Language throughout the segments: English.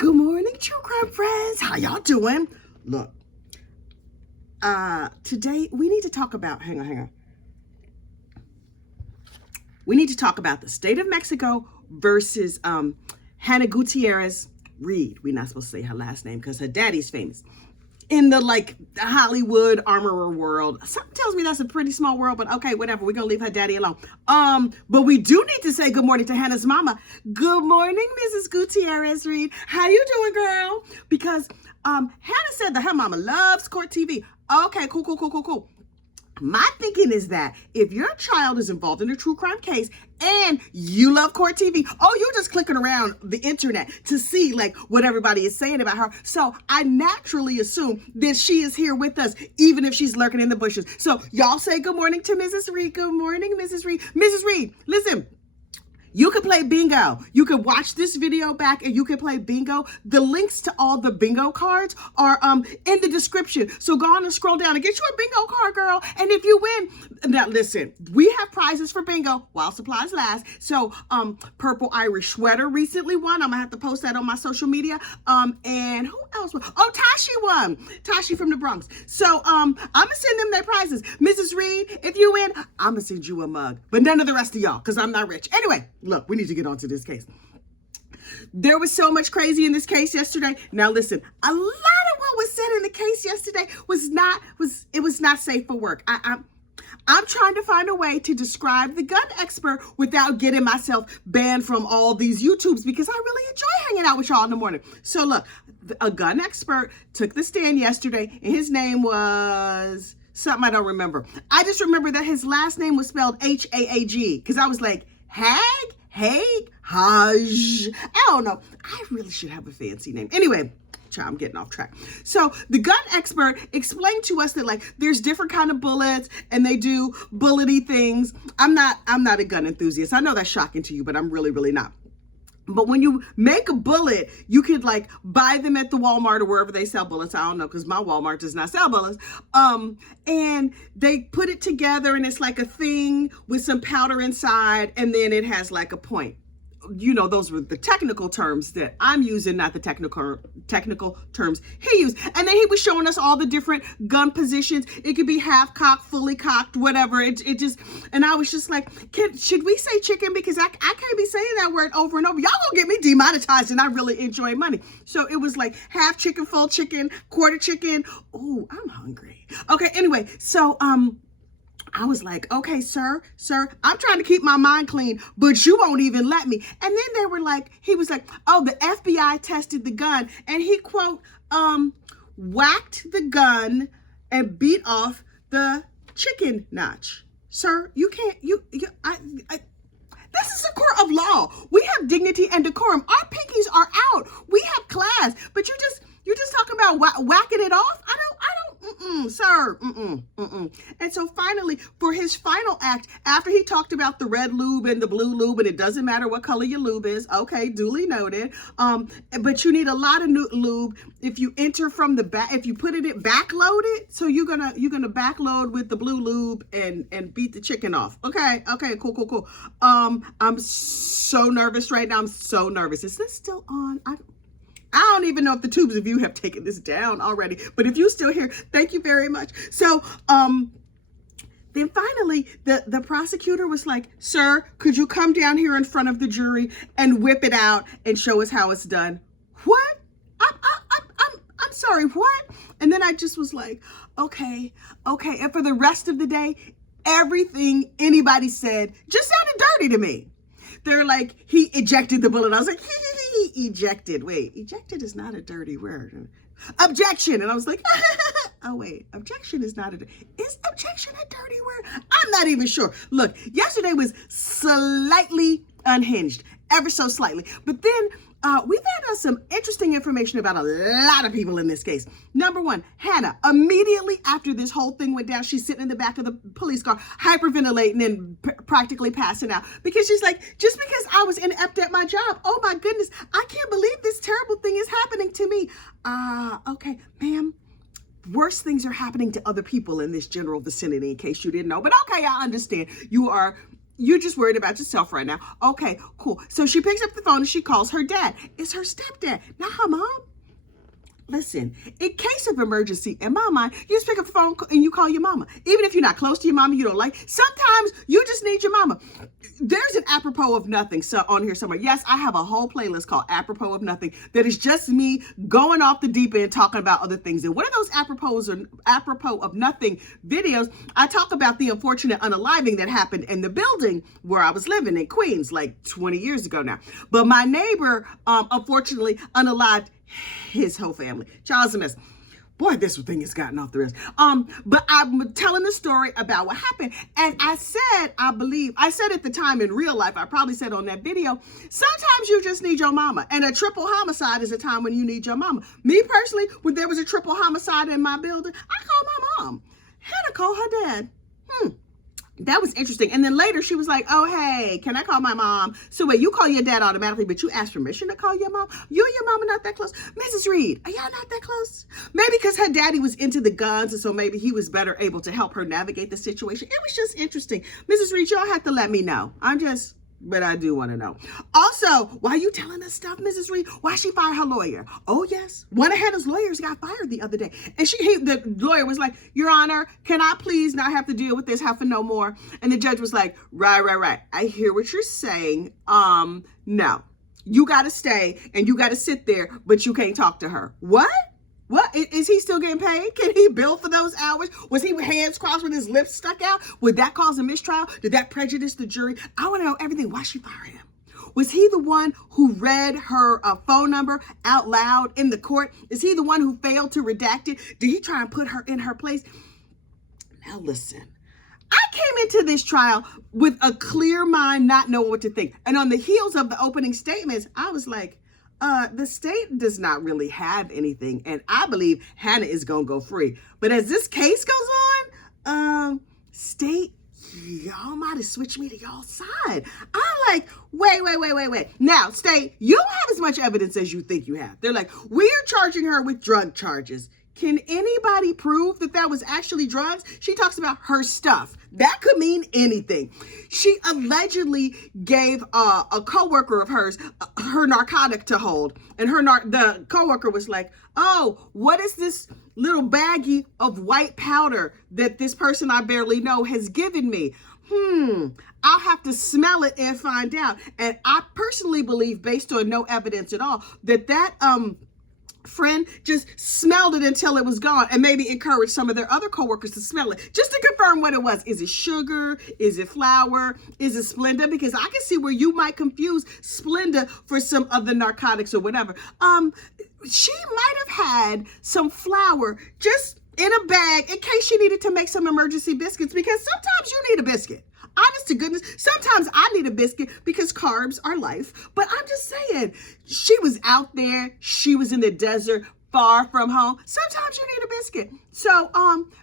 Good morning, true crime friends. How y'all doing? Look, today we need to talk about, hang on. We need to talk about the state of Mexico versus Hannah Gutierrez Reed. We're not supposed to say her last name because her daddy's famous. In the Hollywood armorer world. Something tells me that's a pretty small world, but okay, whatever. We're gonna leave her daddy alone. But we do need to say good morning to Hannah's mama. Good morning, Mrs. Gutierrez Reed. How you doing, girl? Because Hannah said that her mama loves court TV. Okay, cool. My thinking is that if your child is involved in a true crime case and you love court TV, you're just clicking around the internet to see what everybody is saying about her. So I naturally assume that she is here with us, even if she's lurking in the bushes. So y'all say good morning to Mrs. Reed. Good morning, Mrs. Reed. Mrs. Reed, listen. You can play bingo. You can watch this video back and you can play bingo. The links to all the bingo cards are in the description. So go on and scroll down and get you a bingo card, girl. And if you win, now listen, we have prizes for bingo while supplies last. So Purple Irish Sweater recently won. I'm gonna have to post that on my social media. And who else won? Oh, Tashi won. Tashi from the Bronx. So I'm gonna send them their prizes. Mrs. Reed, if you win, I'm gonna send you a mug. But none of the rest of y'all, because I'm not rich. Anyway. Look, we need to get on to this case. There was so much crazy in this case yesterday. Now listen, a lot of what was said in the case yesterday was not safe for work. I'm trying to find a way to describe the gun expert without getting myself banned from all these YouTubes because I really enjoy hanging out with y'all in the morning. So look, a gun expert took the stand yesterday and his name was something I don't remember. I just remember that his last name was spelled H-A-A-G because I was like, Haj. I don't know. I really should have a fancy name. Anyway, I'm getting off track. So the gun expert explained to us that there's different kind of bullets and they do bullety things. I'm not a gun enthusiast. I know that's shocking to you, but I'm really not. But when you make a bullet, you could buy them at the Walmart or wherever they sell bullets. I don't know, because my Walmart does not sell bullets. And they put it together and it's like a thing with some powder inside. And then it has a point. You know, those were the technical terms that I'm using, not the technical terms he used. And then he was showing us all the different gun positions. It could be half cocked, fully cocked, whatever. It just, and I was just like, should we say chicken? Because I can't be saying that word over and over. Y'all gonna get me demonetized and I really enjoy money. So it was half chicken, full chicken, quarter chicken. Ooh, I'm hungry. Okay, anyway, so, I was like, okay, sir, I'm trying to keep my mind clean, but you won't even let me. And then he was like, oh, the FBI tested the gun. And he, quote, whacked the gun and beat off the chicken notch. Sir, you can't, this is a court of law. We have dignity and decorum. Our pinkies are out. We have class, but you're just talking about whacking it off. Sir. And so finally, for his final act, after he talked about the red lube and the blue lube, and it doesn't matter what color your lube is, okay, duly noted. But you need a lot of lube if you enter from the back, if you put it backloaded. So you're gonna backload with the blue lube and beat the chicken off. Okay, cool. I'm so nervous right now. I'm so nervous. Is this still on? I don't even know if the tubes of you have taken this down already, but if you're still here, thank you very much. So, then finally, the prosecutor was like, sir, could you come down here in front of the jury and whip it out and show us how it's done? What? I'm sorry, what? And then I just was like, okay. And for the rest of the day, everything anybody said just sounded dirty to me. They're like, he ejected the bullet. I was like, he ejected. Wait, ejected is not a dirty word. Objection. And I was like, oh, wait, objection is not is objection a dirty word? I'm not even sure. Look, yesterday was slightly unhinged, ever so slightly. But then we found out some interesting information about a lot of people in this case. Number one, Hannah, immediately after this whole thing went down, she's sitting in the back of the police car, hyperventilating and practically passing out because she's like, just because I was inept at my job, oh my goodness, I can't believe this terrible thing is happening to me. Okay, ma'am, worse things are happening to other people in this general vicinity, in case you didn't know. But okay, I understand. You are you're just worried about yourself right now. Okay, cool. So she picks up the phone and she calls her dad. It's her stepdad, not her mom. Listen, in case of emergency, in my mind, you just pick up the phone and you call your mama. Even if you're not close to your mama, you don't like, sometimes you just need your mama. There's an apropos of nothing on here somewhere. Yes, I have a whole playlist called Apropos of Nothing that is just me going off the deep end talking about other things. And one of those apropos of nothing videos, I talk about the unfortunate unaliving that happened in the building where I was living in Queens like 20 years ago now. But my neighbor, unfortunately, unalived his whole family. Charles a mess. Boy, this thing has gotten off the rails. But I'm telling the story about what happened. And I said at the time in real life, I probably said on that video, sometimes you just need your mama. And a triple homicide is a time when you need your mama. Me personally, when there was a triple homicide in my building, I called my mom. Hannah called her dad. That was interesting. And then later she was like, oh, hey, can I call my mom? So wait, you call your dad automatically, but you asked permission to call your mom? You and your mom are not that close. Mrs. Reed, are y'all not that close? Maybe because her daddy was into the guns, and so maybe he was better able to help her navigate the situation. It was just interesting. Mrs. Reed, y'all have to let me know. But I do want to know. Also, why are you telling us stuff, Mrs. Reed? Why she fired her lawyer? Oh, yes. One of Hannah's lawyers got fired the other day. And the lawyer was like, Your Honor, can I please not have to deal with this half and no more? And the judge was like, right. I hear what you're saying. No. You got to stay and you got to sit there, but you can't talk to her. What? What? Is he still getting paid? Can he bill for those hours? Was he with hands crossed with his lips stuck out? Would that cause a mistrial? Did that prejudice the jury? I want to know everything. Why she fired him? Was he the one who read her phone number out loud in the court? Is he the one who failed to redact it? Did he try and put her in her place? Now listen, I came into this trial with a clear mind, not knowing what to think. And on the heels of the opening statements, I was like, the state does not really have anything, and I believe Hannah is gonna go free. But as this case goes on, state, y'all might have switched me to y'all side. I'm like, wait. Now, state, you don't have as much evidence as you think you have. They're like, we are charging her with drug charges. Can anybody prove that was actually drugs? She talks about her stuff. That could mean anything. She allegedly gave a coworker of hers her narcotic to hold. And the coworker was like, oh, what is this little baggie of white powder that this person I barely know has given me? I'll have to smell it and find out. And I personally believe, based on no evidence at all, that friend just smelled it until it was gone and maybe encouraged some of their other coworkers to smell it just to confirm what it was. Is it sugar? Is it flour? Is it Splenda? Because I can see where you might confuse Splenda for some of the narcotics or whatever. She might have had some flour just in a bag in case she needed to make some emergency biscuits, because sometimes you need a biscuit. Honest to goodness, sometimes I need a biscuit because carbs are life. But I'm just saying, she was out there. She was in the desert, far from home. Sometimes you need a biscuit. So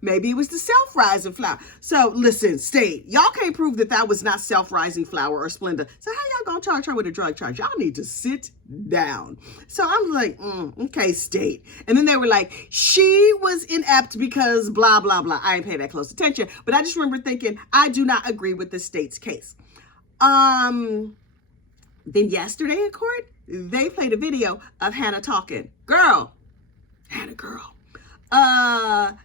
maybe it was the self-rising flour. So listen, state, y'all can't prove that was not self-rising flour or Splenda. So how y'all gonna charge her with a drug charge? Y'all need to sit down. So I'm like, okay, state. And then they were like, she was inept because blah, blah, blah. I ain't paying that close attention. But I just remember thinking, I do not agree with the state's case. Then yesterday in court, they played a video of Hannah talking. Hannah, girl.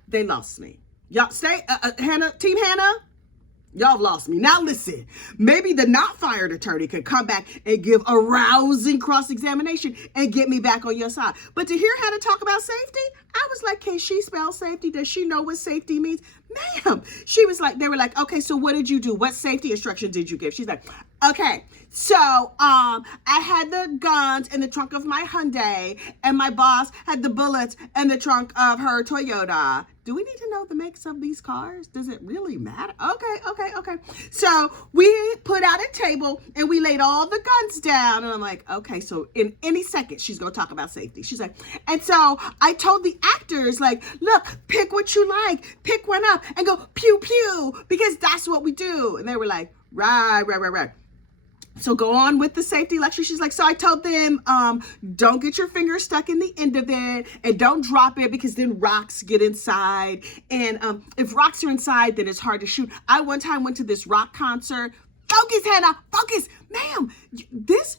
They lost me. Y'all stay, Hannah, Team Hannah, y'all lost me. Now listen, maybe the not fired attorney could come back and give a rousing cross-examination and get me back on your side. But to hear Hannah talk about safety, I was like, can she spell safety? Does she know what safety means? Ma'am. She was like, they were like, okay, so what did you do? What safety instruction did you give? She's like, okay, so I had the guns in the trunk of my Hyundai, and my boss had the bullets in the trunk of her Toyota. Do we need to know the makes of these cars? Does it really matter? Okay. So we put out a table and we laid all the guns down. And I'm like, okay, so in any second, she's going to talk about safety. She's like, and so I told the actors, like, look, pick what you like, pick one up and go pew, pew, because that's what we do. And they were like, right. So go on with the safety lecture. She's like, so I told them, don't get your finger stuck in the end of it and don't drop it because then rocks get inside. And if rocks are inside, then it's hard to shoot. I one time went to this rock concert, Focus, Hannah, focus. Ma'am, this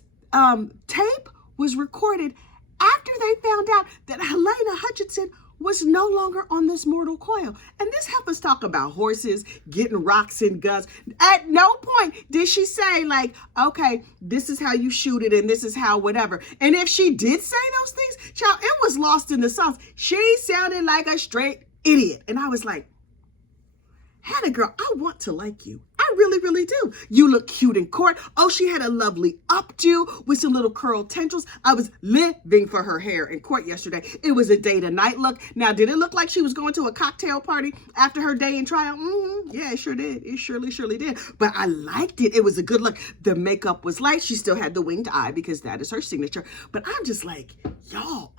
tape was recorded after they found out that Helena Hutchinson was no longer on this mortal coil. And this helped us talk about horses, getting rocks and guns. At no point did she say, like, okay, this is how you shoot it and this is how whatever. And if she did say those things, child, it was lost in the sauce. She sounded like a straight idiot. And I was like, Hannah, girl, I want to like you. I really, really do. You look cute in court. Oh, she had a lovely updo with some little curled tendrils. I was living for her hair in court yesterday. It was a day to night look. Now, did it look like she was going to a cocktail party after her day in trial? Yeah, it sure did. It surely did. But I liked it. It was a good look. The makeup was light. She still had the winged eye because that is her signature. But I'm just like, y'all,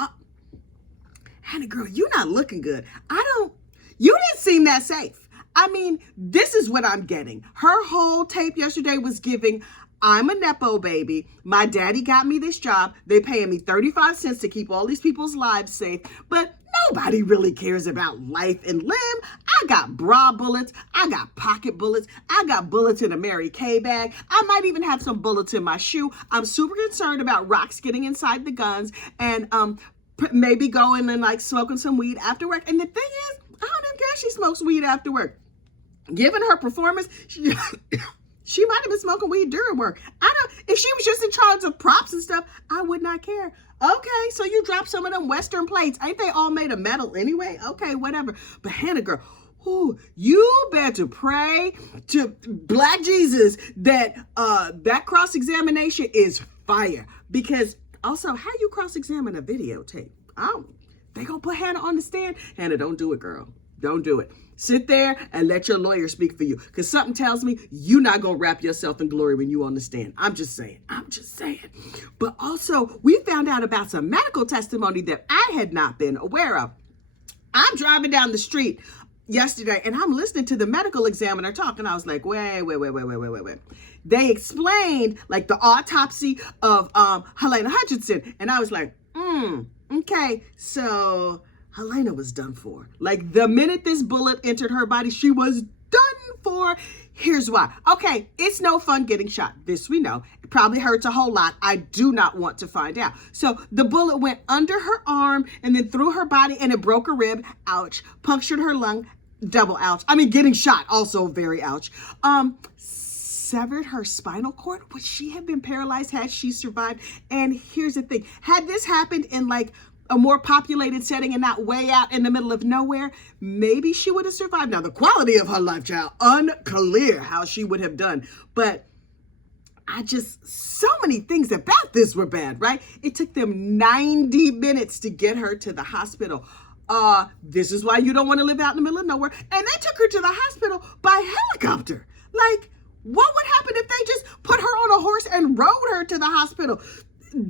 Hannah, girl, you're not looking good. You didn't seem that safe. I mean, this is what I'm getting. Her whole tape yesterday was giving, I'm a Nepo baby. My daddy got me this job. They paying me 35 cents to keep all these people's lives safe. But nobody really cares about life and limb. I got bra bullets. I got pocket bullets. I got bullets in a Mary Kay bag. I might even have some bullets in my shoe. I'm super concerned about rocks getting inside the guns and maybe going and like smoking some weed after work. And the thing is, I don't even care if she smokes weed after work. Given her performance, she might have been smoking weed during work. If she was just in charge of props and stuff, I would not care. Okay, so you drop some of them Western plates. Ain't they all made of metal anyway? Okay, whatever. But Hannah, girl, you better pray to Black Jesus that that cross-examination is fire. Because also, how you cross-examine a videotape? They gonna put Hannah on the stand? Hannah, don't do it, girl. Don't do it. Sit there and let your lawyer speak for you. Because something tells me you're not going to wrap yourself in glory when you on the stand. I'm just saying. But also, we found out about some medical testimony that I had not been aware of. I'm driving down the street yesterday and I'm listening to the medical examiner talk. And I was like, wait. They explained like the autopsy of Helena Hutchinson. And I was like, okay, so Helena was done for. Like the minute this bullet entered her body, she was done for. Here's why. Okay, it's no fun getting shot. This we know. It probably hurts a whole lot. I do not want to find out. So the bullet went under her arm and then through her body and it broke a rib. Ouch. Punctured her lung. Double ouch. I mean, getting shot. Also very ouch. Severed her spinal cord. Would she have been paralyzed had she survived? And here's the thing. Had this happened in like a more populated setting and not way out in the middle of nowhere, maybe she would have survived. Now, the quality of her life, child, unclear how she would have done. But so many things about this were bad, right? It took them 90 minutes to get her to the hospital. This is why you don't want to live out in the middle of nowhere. And they took her to the hospital by helicopter. Like, what would happen if they just put her on a horse and rode her to the hospital?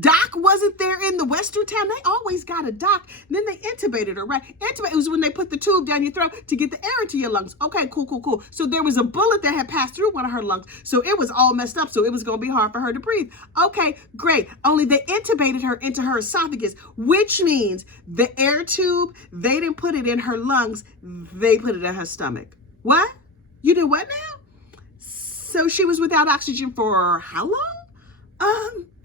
Doc wasn't there in the Western town. They always got a doc. Then they intubated her, right? Intubate was when they put the tube down your throat to get the air into your lungs. Okay, cool. So there was a bullet that had passed through one of her lungs. So it was all messed up. So it was going to be hard for her to breathe. Okay, great. Only they intubated her into her esophagus, which means the air tube, they didn't put it in her lungs. They put it in her stomach. What? You did what now? So she was without oxygen for how long?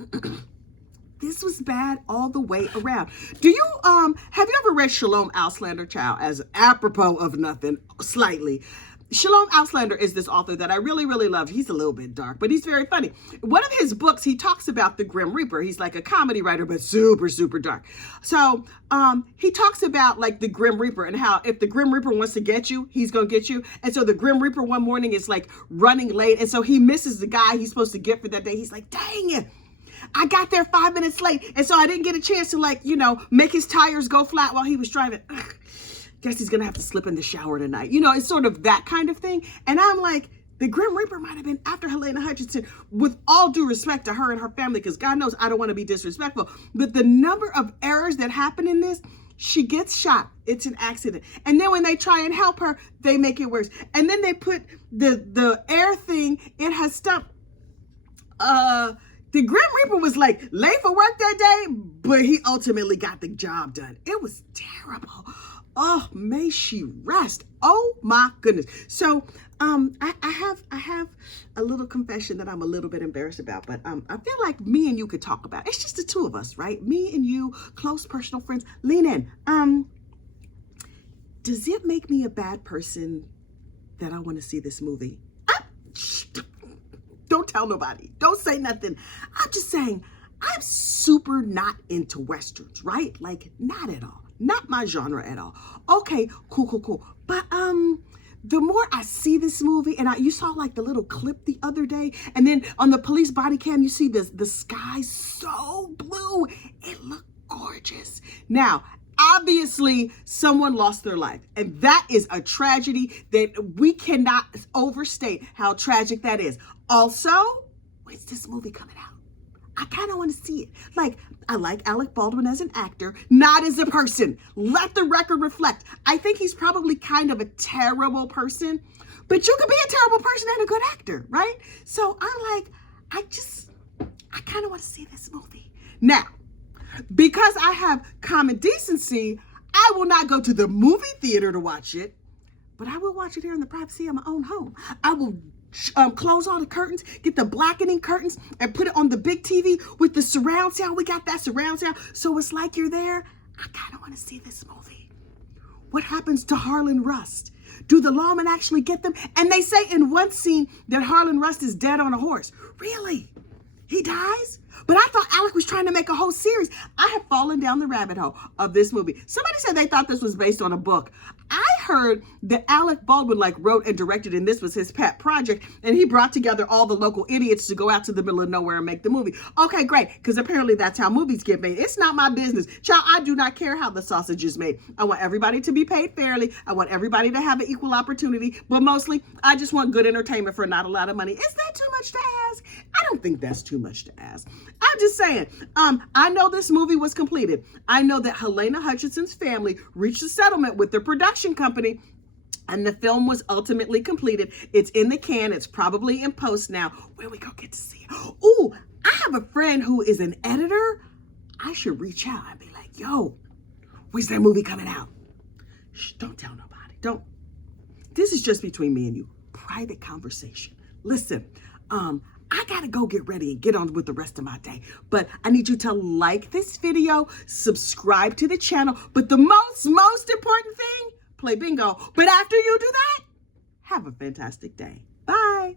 This was bad all the way around. Do you, have you ever read Shalom Auslander, child, as apropos of nothing, slightly? Shalom Auslander is this author that I really, really love. He's a little bit dark, but he's very funny. One of his books, he talks about the Grim Reaper. He's like a comedy writer, but super, super dark. So he talks about like the Grim Reaper and how if the Grim Reaper wants to get you, he's going to get you. And so the Grim Reaper one morning is like running late. And so he misses the guy he's supposed to get for that day. He's like, dang it. I got there 5 minutes late. And so I didn't get a chance to like, make his tires go flat while he was driving. Guess he's going to have to slip in the shower tonight. It's sort of that kind of thing. And I'm like, the Grim Reaper might have been after Helena Hutchinson, with all due respect to her and her family, because God knows I don't want to be disrespectful. But the number of errors that happen in this, she gets shot. It's an accident. And then when they try and help her, they make it worse. And then they put the air thing in her stomach. The Grim Reaper was like late for work that day, but he ultimately got the job done. It was terrible. Oh, may she rest. Oh my goodness. So I have a little confession that I'm a little bit embarrassed about, but I feel like me and you could talk about it. It's just the two of us, right? Me and you, close personal friends. Lean in. Does it make me a bad person that I want to see this movie? Don't tell nobody. Don't say nothing. I'm just saying, I'm super not into Westerns, right? Like, not at all. Not my genre at all. Okay, cool. But the more I see this movie, and you saw like the little clip the other day, and then on the police body cam, you see the sky so blue. It looked gorgeous. Now, obviously, someone lost their life, and that is a tragedy that we cannot overstate how tragic that is. Also, when's this movie coming out? I kind of want to see it. Like, I like Alec Baldwin as an actor, not as a person. Let the record reflect. I think he's probably kind of a terrible person, but you could be a terrible person and a good actor, right? So I'm like, I kind of want to see this movie. Now, because I have common decency, I will not go to the movie theater to watch it, but I will watch it here in the privacy of my own home. I will close all the curtains, get the blackening curtains, and put it on the big TV with the surround sound. We got that surround sound, so it's like you're there. I kind of want to see this movie. What happens to Harlan Rust? Do the lawmen actually get them? And they say in one scene that Harlan Rust is dead on a horse. Really? He dies? But I thought Alec was trying to make a whole series. I have fallen down the rabbit hole of this movie. Somebody said they thought this was based on a book. I heard that Alec Baldwin wrote and directed, and this was his pet project, and he brought together all the local idiots to go out to the middle of nowhere and make the movie. Okay, great, because apparently that's how movies get made. It's not my business. Child, I do not care how the sausage is made. I want everybody to be paid fairly. I want everybody to have an equal opportunity, but mostly I just want good entertainment for not a lot of money. Is that too much to ask? I don't think that's too much to ask. I'm just saying, I know this movie was completed. I know that Helena Hutchinson's family reached a settlement with the production company, and the film was ultimately completed. It's in the can. It's probably in post now. Where we go get to see it? Ooh, I have a friend who is an editor. I should reach out and be like, yo, when's that movie coming out? Shh, don't tell nobody. Don't. This is just between me and you. Private conversation. Listen, I gotta go get ready and get on with the rest of my day. But I need you to like this video, subscribe to the channel. But the most important thing, play bingo. But after you do that, have a fantastic day. Bye.